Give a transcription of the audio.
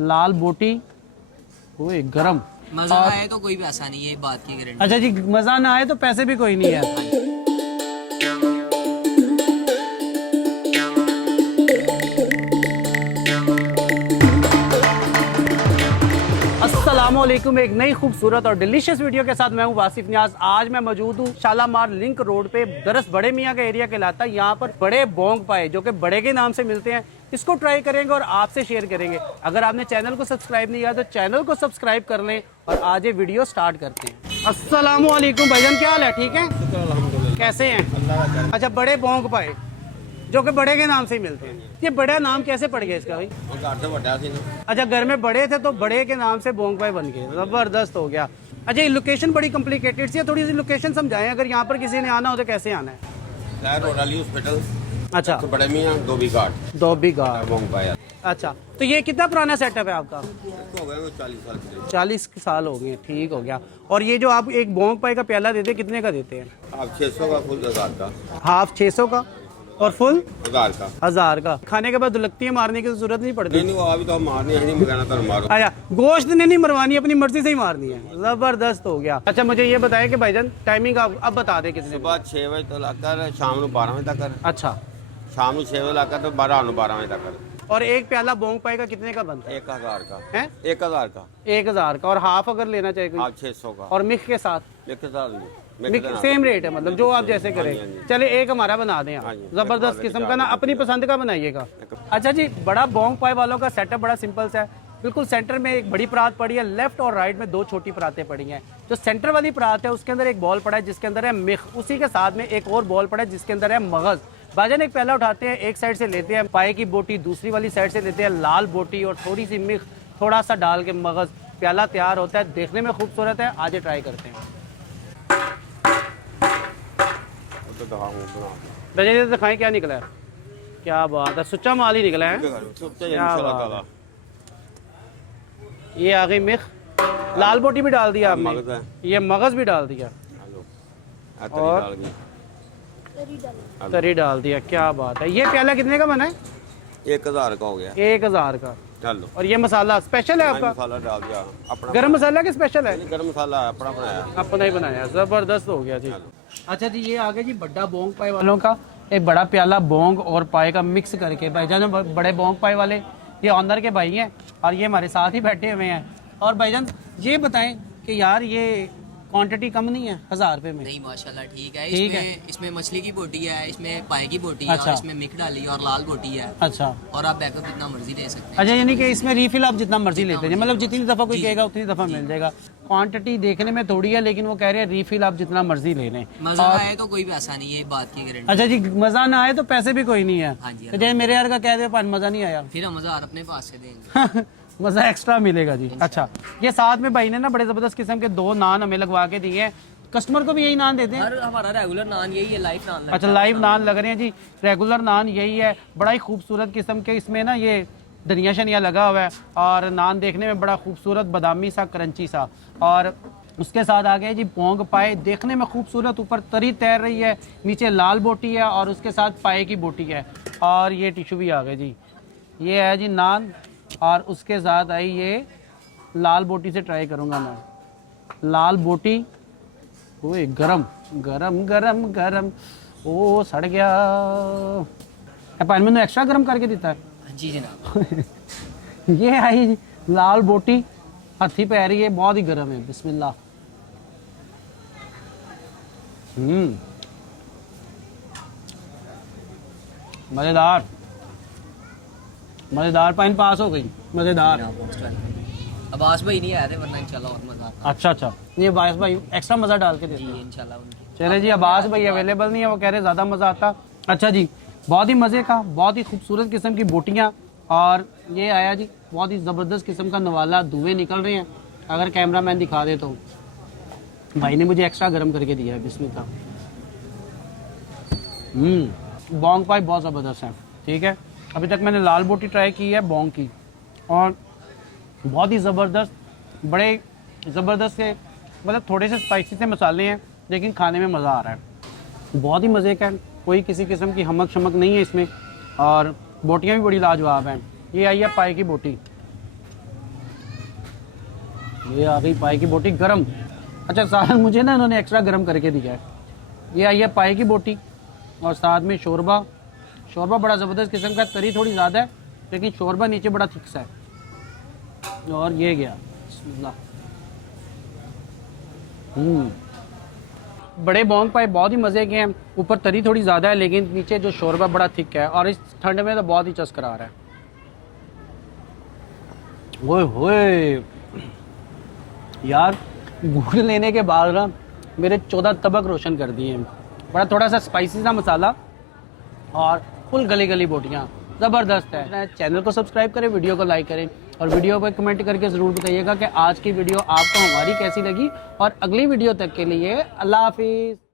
लाल बोटी, ओए गरम। मजा आए तो कोई पैसा नहीं है, बात की गारंटी। अच्छा जी, मज़ा ना आए तो पैसे भी कोई नहीं है। अस्सलामुअलैकुम, एक नई खूबसूरत और डिलीशियस वीडियो के साथ मैं हूं वासिफ नियाज। आज मैं मौजूद हूं शालामार लिंक रोड पे, दरस बड़े मियाँ का एरिया कहलाता है। यहाँ पर बड़े बोंग पाए जो कि बड़े के नाम से मिलते हैं, इसको ट्राई करेंगे और आपसे शेयर करेंगे। अगर आपने चैनल को सब्सक्राइब नहीं किया तो चैनल को सब्सक्राइब कर लें और आज ये वीडियो स्टार्ट करते हैं। अस्सलामुअलैकुम भाईजान, क्या हाल है? ठीक है, कैसे हैं? अच्छा, बड़े बोंग पाए जो कि बड़े के नाम से ही मिलते हैं। ये बड़ा नाम कैसे पड़ गया इसका भाई? अच्छा, घर में बड़े थे तो बड़े के नाम से बोंग पाए बन गए, जबरदस्त हो गया। अच्छा, ये लोकेशन बड़ी कॉम्प्लिकेटेड सी है, थोड़ी सी लोकेशन समझाएं। अगर यहाँ पर किसी ने आना हो तो कैसे आना है? हॉस्पिटल, अच्छा, बड़े मियां धोबी घाट बोंग पाया। अच्छा, तो ये कितना पुराना सेटअप है आपका? हो गए 40 साल के। 40 साल हो गए, ठीक हो गया। और ये जो आप एक बोंग पाए का प्याला देते हैं, कितने का देते हैं? आप 600 का, फुल 1000 का। हाफ 600 का और फुल 1000 का। 1000 का। खाने के बाद दुलकती मारने की जरूरत नहीं पड़ती? नहीं, वो अभी तो हम मारनी है नहीं, मगाना तो मारो। अच्छा, गोश्त ने नहीं मरवानी, अपनी मर्जी से ही मारनी है, जबरदस्त हो गया। अच्छा, मुझे ये बताएं कि भाईजान टाइमिंग आप अब बता दें कितने? सुबह 6 बजे तो लाकर शाम को 12 बजे तक। अच्छा, शाम को 6 बजे लाकर तो 12 बजे तक। और एक प्याला बोंग पाए का कितने का बनता है? 1000 का है? 1000 का। 1000 का। और हाफ अगर लेना चाहे कोई? आप 600 का। और मिक्स के साथ? मिक्स के साथ सेम रेट है, मतलब जो आप जैसे करें। हाँ जी। चले एक हमारा बना दें आप, जबरदस्त किस्म का ना, अपनी पसंद का बनाइएगा। अच्छा जी, बड़ा बोंग पाए वालों का सेटअप बड़ा सिंपल सा है। बिल्कुल सेंटर में एक बड़ी परात पड़ी है, लेफ्ट और राइट में 2 छोटी परातें पड़ी हैं। जो सेंटर वाली परात है उसके अंदर एक बॉल पड़ा है जिसके अंदर है मिख, उसी के साथ में एक और बॉल पड़ा है जिसके अंदर है मगज। भाईजान एक पहला उठाते हैं, एक साइड से लेते हैं पाए की बोटी, दूसरी वाली साइड से लेते हैं लाल बोटी और थोड़ी सी मिख, थोड़ा सा डाल के मगज। प्याला तैयार होता है, देखने में खूबसूरत है। आज ट्राई करते हैं। बजे दिखाएं क्या निकला है। क्या बात है, सुच्चा माल ही निकला है। क्या बात है। ये आ गई मिख, लाल बोटी भी डाल दिया आपने, ये मगज भी डाल दिया और तरी डाल दिया। क्या बात है। ये प्याला कितने का बना है? 1000 का हो गया। 1000 का। चलो। और ये मसाला स्पेशल है आपका? मसाला डाल दिया अपना। गरम मसाला के स्पेशल है? गरम मसाला अपना बनाया। अपना ही बनाया, जबरदस्त हो गया जी। अच्छा जी, ये आ गया जी बड़ा बोंग पाए वालों का एक बड़ा प्याला बोंग और पाए का मिक्स करके। भाईजान बड़े बोंग पाए वाले ये ऑनर के भाई हैं और ये हमारे साथ ही बैठे हुए हैं। और भाईजान ये बताएं कि यार ये क्वांटिटी कम नहीं है 1000 रुपए में? नहीं माशाल्लाह ठीक है। ठीक है। इसमें मछली की बोटी है, इसमें पाए की बोटी है, अच्छा। और इसमें मिक डाली और लाल बोटी है। अच्छा। और आप बैकअप जितना मर्जी दे सकते हैं। अच्छा, यानी कि इसमें रीफिल आप जितना मर्जी लेते हैं, मतलब जितनी दफ़ा कोई कहेगा उतनी दफ़ा मिल जाएगा। क्वांटिटी देखने में थोड़ी है लेकिन वो कह रहे हैं रीफिल आप जितना मर्जी ले लें। मजा आए तो कोई पैसा नहीं है, बात की गारंटी। अच्छा जी, मज़ा ना आए तो पैसे भी कोई नहीं है। हाँ जी, तो जैसे मेरे यार का कह दे पर मज़ा नहीं आया, फिर हम 1000 अपने पास से देंगे। मज़ा एक्स्ट्रा मिलेगा जी। अच्छा, ये साथ में भाई ने ना बड़े ज़बरदस्त किस्म के 2 नान हमें लगवा के दिए हैं। कस्टमर को भी यही नान देते हैं? हमारा रेगुलर नान यही है, लाइव नान। अच्छा, लाइव नान लग रहे हैं जी। रेगुलर नान यही है, बड़ा ही खूबसूरत किस्म के। इसमें ना ये धनिया शनिया लगा हुआ है और नान देखने में बड़ा खूबसूरत बादामी सा, क्रंची सा। और उसके साथ आ गए जी बोंग पाए, देखने में खूबसूरत, ऊपर तरी तैर रही है, नीचे लाल बोटी है और उसके साथ पाए की बोटी है। और ये टिशू भी आ गए जी। ये है जी नान और उसके साथ आई ये लाल बोटी से ट्राई करूँगा मैं। लाल बोटी, ओए गरम गरम गरम गरम, ओ सड़ गया। पानी मैंने एक्स्ट्रा गरम करके देता है जी जनाब। ये आई लाल बोटी, हथी पै रही है, बहुत ही गरम है। बिस्मिल्लाह। मजेदार मजेदार। पाइन पास हो गई, मजेदार। अब्बास भाई नहीं आए थे वरना इंशाल्लाह और मजा आता। अच्छा अच्छा, ये अब्बास भाई एक्स्ट्रा मज़ा डाल के देते हैं इंशाल्लाह उनकी। चले जी, अब्बास भाई अवेलेबल नहीं है, वो कह रहे ज़्यादा मज़ा आता। अच्छा जी, बहुत ही मज़े का, बहुत ही खूबसूरत किस्म की बोटियाँ। और ये आया जी बहुत ही ज़बरदस्त किस्म का नवाला, धुएँ निकल रहे हैं। अगर कैमरा मैन दिखा दे तो। भाई ने मुझे एक्स्ट्रा गर्म करके दिया है, बिस्मिल्लाह। बोंग पाई बहुत ज़बरदस्त है। ठीक है, अभी तक मैंने लाल बोटी ट्राई की है बोंग की, और बहुत ही ज़बरदस्त, बड़े ज़बरदस्त से, मतलब थोड़े से स्पाइसी से मसाले हैं लेकिन खाने में मज़ा आ रहा है। बहुत ही मज़े का है, कोई किसी किस्म की हमक शमक नहीं है इसमें। और बोटियाँ भी बड़ी लाजवाब हैं। ये आई है पाए की बोटी, ये आ गई पाए की बोटी गरम। अच्छा साथ मुझे ना इन्होंने एक्स्ट्रा गरम करके दिया है। ये आई है पाए की बोटी और साथ में शोरबा। शोरबा बड़ा ज़बरदस्त किस्म का, तरी थोड़ी ज़्यादा है लेकिन शोरबा नीचे बड़ा थिक सा है। और ये गया बिस्मिल्लाह। बड़े बोंग पाए बहुत ही मज़े के हैं, ऊपर तरी थोड़ी ज़्यादा है लेकिन नीचे जो शोरबा बड़ा थिक है और इस ठंड में तो बहुत ही चस्कर आ रहा है। ओए होए यार, घूट लेने के बाद ना मेरे 14 तबक रोशन कर दिए हैं। बड़ा थोड़ा सा स्पाइसी सा मसाला और फुल गली गली बोटियाँ, ज़बरदस्त है। चैनल को सब्सक्राइब करें, वीडियो को लाइक करें और वीडियो पर कमेंट करके ज़रूर बताइएगा कि आज की वीडियो आपको हमारी कैसी लगी। और अगली वीडियो तक के लिए अल्लाह हाफिज़।